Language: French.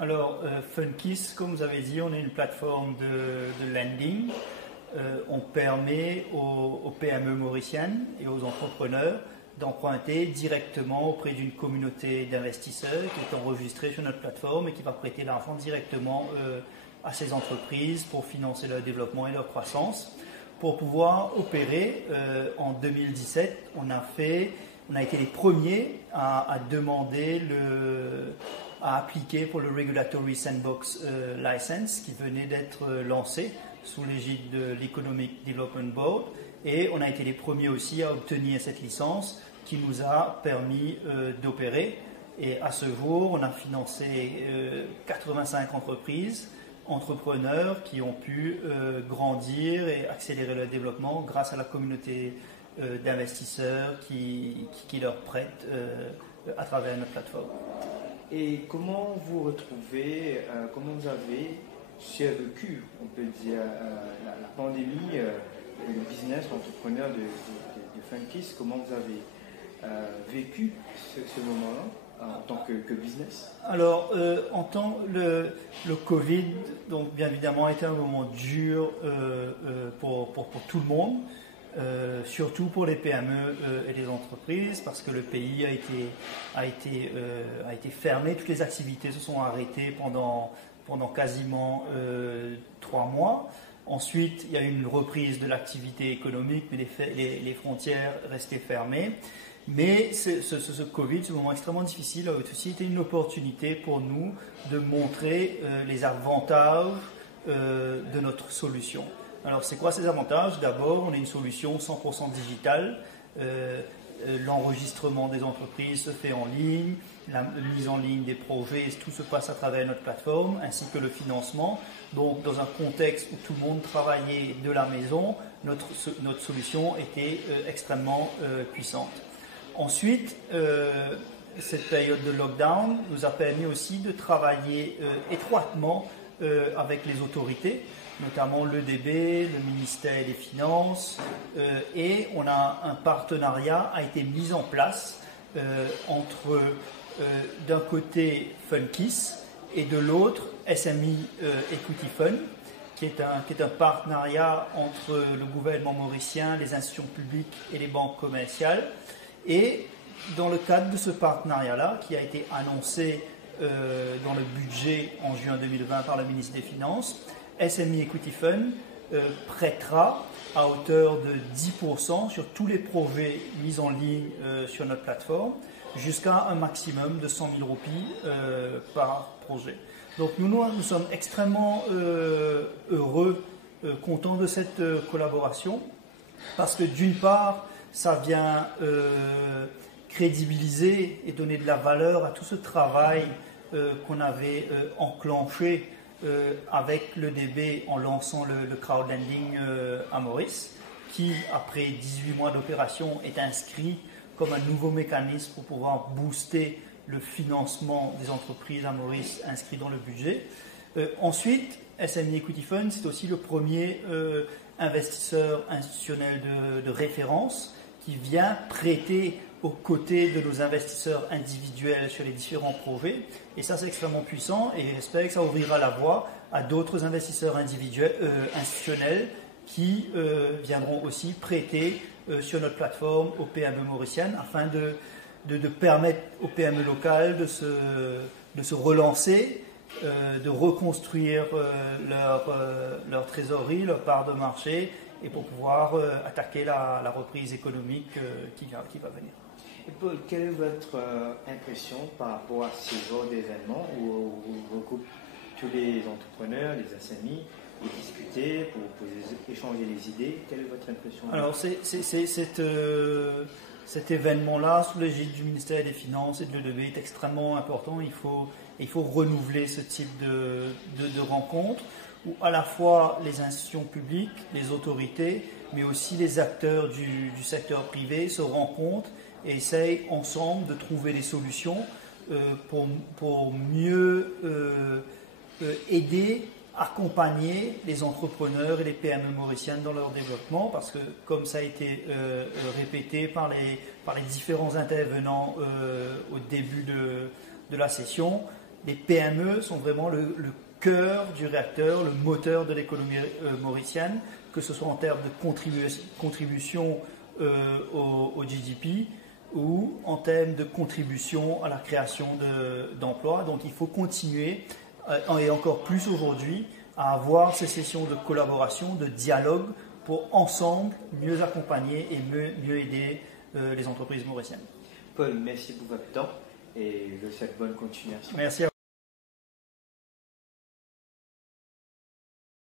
Alors, Funkiss, comme vous avez dit, on est une plateforme de lending. On permet aux PME mauriciennes et aux entrepreneurs d'emprunter directement auprès d'une communauté d'investisseurs qui est enregistrée sur notre plateforme et qui va prêter l'argent directement à ces entreprises pour financer leur développement et leur croissance. Pour pouvoir opérer, en 2017, on a été les premiers à demander à appliquer pour le Regulatory Sandbox License qui venait d'être lancé sous l'égide de l'Economic Development Board, et on a été les premiers aussi à obtenir cette licence qui nous a permis d'opérer. Et à ce jour, on a financé 85 entrepreneurs qui ont pu grandir et accélérer leur développement grâce à la communauté d'investisseurs qui leur prêtent à travers notre plateforme. Et comment vous retrouvez, comment vous avez survécu, on peut dire, la pandémie, le business, l'entrepreneur de Funkiss, comment vous avez vécu ce moment-là en tant que business? Alors, le Covid, donc bien évidemment, a été un moment dur pour tout le monde. Surtout pour les PME et les entreprises, parce que le pays a été fermé, toutes les activités se sont arrêtées pendant quasiment 3 mois. Ensuite, il y a eu une reprise de l'activité économique, mais les frontières restaient fermées. Mais ce Covid, ce moment extrêmement difficile, a aussi été une opportunité pour nous de montrer les avantages de notre solution. Alors, c'est quoi ces avantages? D'abord, on est une solution 100% digitale. L'enregistrement des entreprises se fait en ligne, la mise en ligne des projets, tout se passe à travers notre plateforme, ainsi que le financement. Donc, dans un contexte où tout le monde travaillait de la maison, notre solution était extrêmement puissante. Ensuite, cette période de lockdown nous a permis aussi de travailler étroitement avec les autorités, notamment l'EDB, le ministère des Finances, et un partenariat a été mis en place entre d'un côté Funkiss et de l'autre SME Equity Fund, qui est un partenariat entre le gouvernement mauricien, les institutions publiques et les banques commerciales. Et dans le cadre de ce partenariat-là, qui a été annoncé dans le budget en juin 2020 par le ministre des Finances, SME Equity Fund prêtera à hauteur de 10% sur tous les projets mis en ligne sur notre plateforme, jusqu'à un maximum de 100 000 roupies par projet. Donc nous sommes extrêmement heureux, contents de cette collaboration, parce que d'une part, ça vient crédibiliser et donner de la valeur à tout ce travail qu'on avait enclenché avec l'EDB en lançant le crowdlending à Maurice, qui, après 18 mois d'opération, est inscrit comme un nouveau mécanisme pour pouvoir booster le financement des entreprises à Maurice inscrit dans le budget. Ensuite, SME Equity Fund, c'est aussi le premier investisseur institutionnel de référence qui vient prêter aux côtés de nos investisseurs individuels sur les différents projets. Et ça, c'est extrêmement puissant, et j'espère que ça ouvrira la voie à d'autres investisseurs institutionnels qui viendront aussi prêter sur notre plateforme aux PME mauriciennes, afin de permettre aux PME locales de se relancer, de reconstruire leur trésorerie, leur part de marché, et pour pouvoir attaquer la reprise économique qui va venir. Et Paul, quelle est votre impression par rapport à ce genre d'événements où on regroupe tous les entrepreneurs, les SMI, et discuter, pour échanger les idées? Quelle est votre impression? Alors, cet événement-là, sous l'égide du ministère des Finances et de l'EDB, est extrêmement important. Il faut renouveler ce type de rencontres, où à la fois les institutions publiques, les autorités, mais aussi les acteurs du secteur privé se rencontrent et essayent ensemble de trouver des solutions pour mieux aider, accompagner les entrepreneurs et les PME mauriciennes dans leur développement, parce que, comme ça a été répété par les différents intervenants au début de la session, les PME sont vraiment le cœur du réacteur, le moteur de l'économie mauricienne, que ce soit en termes de contribution au GDP ou en termes de contribution à la création d'emplois. Donc il faut continuer, et encore plus aujourd'hui, à avoir ces sessions de collaboration, de dialogue, pour ensemble mieux accompagner et mieux aider les entreprises mauriciennes. Paul, merci pour votre temps et je vous souhaite bonne continuation. Merci à vous.